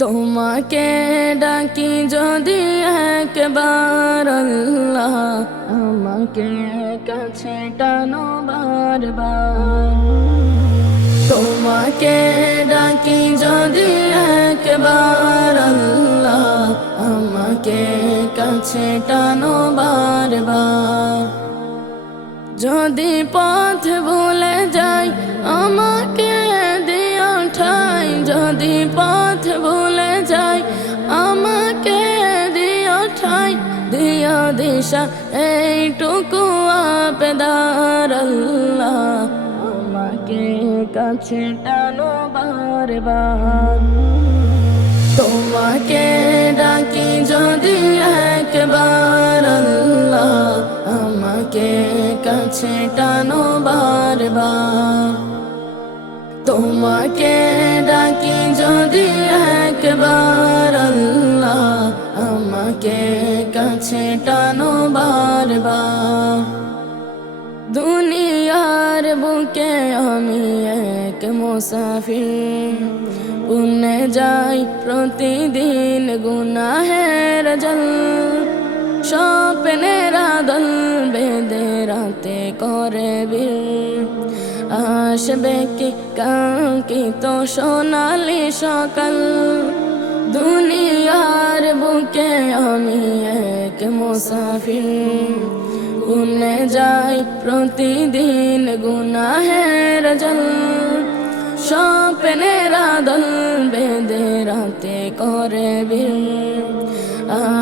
তোমাকে ডাকি যদি একবার আল্লাহ, আমাকে কাছে টানো বারবার। তোমাকে ডাকি যদি একবার আল্লাহ, আমাকে কাছে টানো বারবার। যদি পথ ভুলে যাই আমাকে দিও ঠাই, যদি পথ ভুলে যাই আমাকে দিও ঠাই, দিও দিশা এইটুকু আবেদার আল্লাহ, আমাকে কাছে টানো বারবার। তোমাকে ডাকি যদি একবার আল্লাহ, আমাকে কাছে টানো বারবার। তোমাকে ডাকি যদি একবার আল্লাহ, আমাকে কাছে টানো বারবার। দুনিয়ার বুকে আমি এক মুসাফির, পুণ্যে যাই প্রতিদিন গুনাহের জল। স্বপ্নের আদল বেঁধে রাতে করে বীর, আসবে কি কাঙ্ক্ষিত সোনালি সকাল। দুনিয়ার বুকে আমি এক মুসাফির, পুণ্যে যাই প্রতিদিন গুনাহের জল। স্বপ্নের আদল বেঁধে রাতে করে বীর,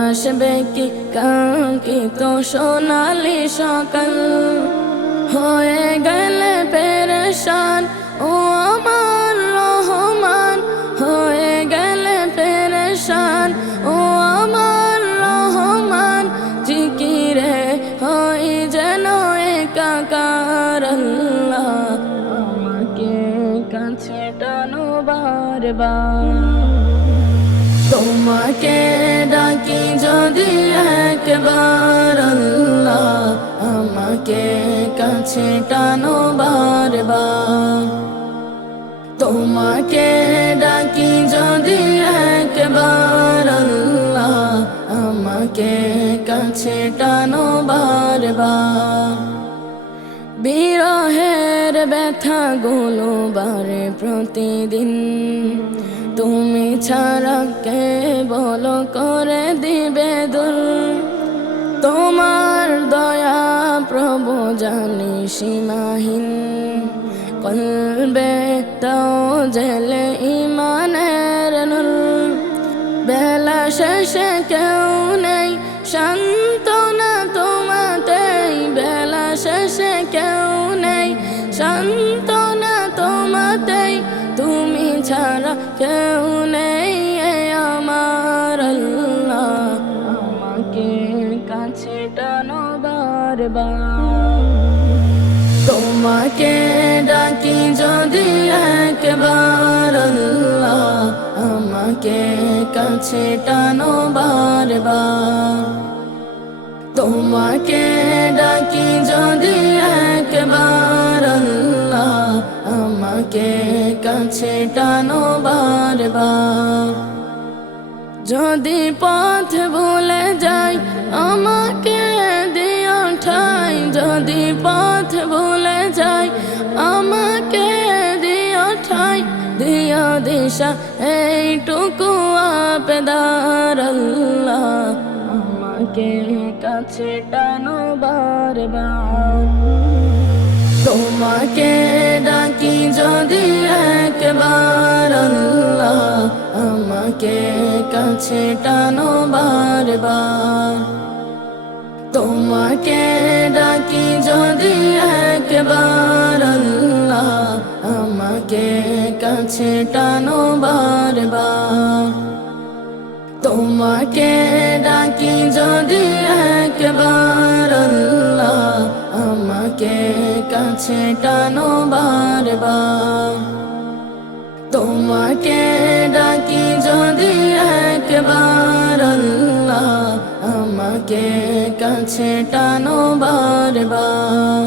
আসবে কি কাঙ্ক্ষিত সোনালি সকাল। হয়ে গেলে পেরেশান ও আমার রহমান, হয়ে গেলে পেরেশান ও আমার রহমান। জিকিরে হই যেন একাকার আল্লাহ, আমাকে কাছে টানো বারবার। তোমাকে ডাকি যদি একবার আল্লাহ, আমাকে কাছে টানো বারবার। তোমাকে ডাকি যদি একবার আল্লাহ, আমাকে কাছে টানো বারবার। বিরহের ব্যথাগুলো বারে প্রতিদিন, তুমি ছাড়া কে বলো করে দিবে দূর। তোমার দয়া প্রভু জানি সীমাহীন, কলবে তাও জেলে ইমানের নূর। বেলা শেষে কেউ নেই সান্ত্বনা তোমাতেই, বেলা শেষে কেউ নেই সান্ত্বনা তোমাতেই। তুমি ছাড়া কেউ নেই আমার আল্লাহ, আমাকে কাছে টানো বারবার। তোমাকে ডাকি যদি একবার আল্লাহ, আমাকে কাছে টানো বারবার। তোমাকে ডাকি যদি একবার আল্লাহ, আমাকে কাছে টানো বারবার। যদি পথ ভুলে যাই আমাকে দিও ঠাই, যদি পথ ভুলে যাই আমাকে দিও ঠাই, দিও দিশা এইটুকু আবেদার আল্লাহ, আমাকে কাছে টানো বারবার। তোমাকে ডাকি যদি একবার আল্লাহ, আমাকে কাছে টানো বারবার। তোমাকে ডাকি যদি একবার আল্লাহ, আমাকে কাছে টানো বারবার। তোমাকে ডাকি যদি একবার আল্লাহ, আমাকে কাছে টানো বারবার। তোমাকে ডাকি যদি একবার আল্লাহ, আমাকে কাছে টানো বারবার।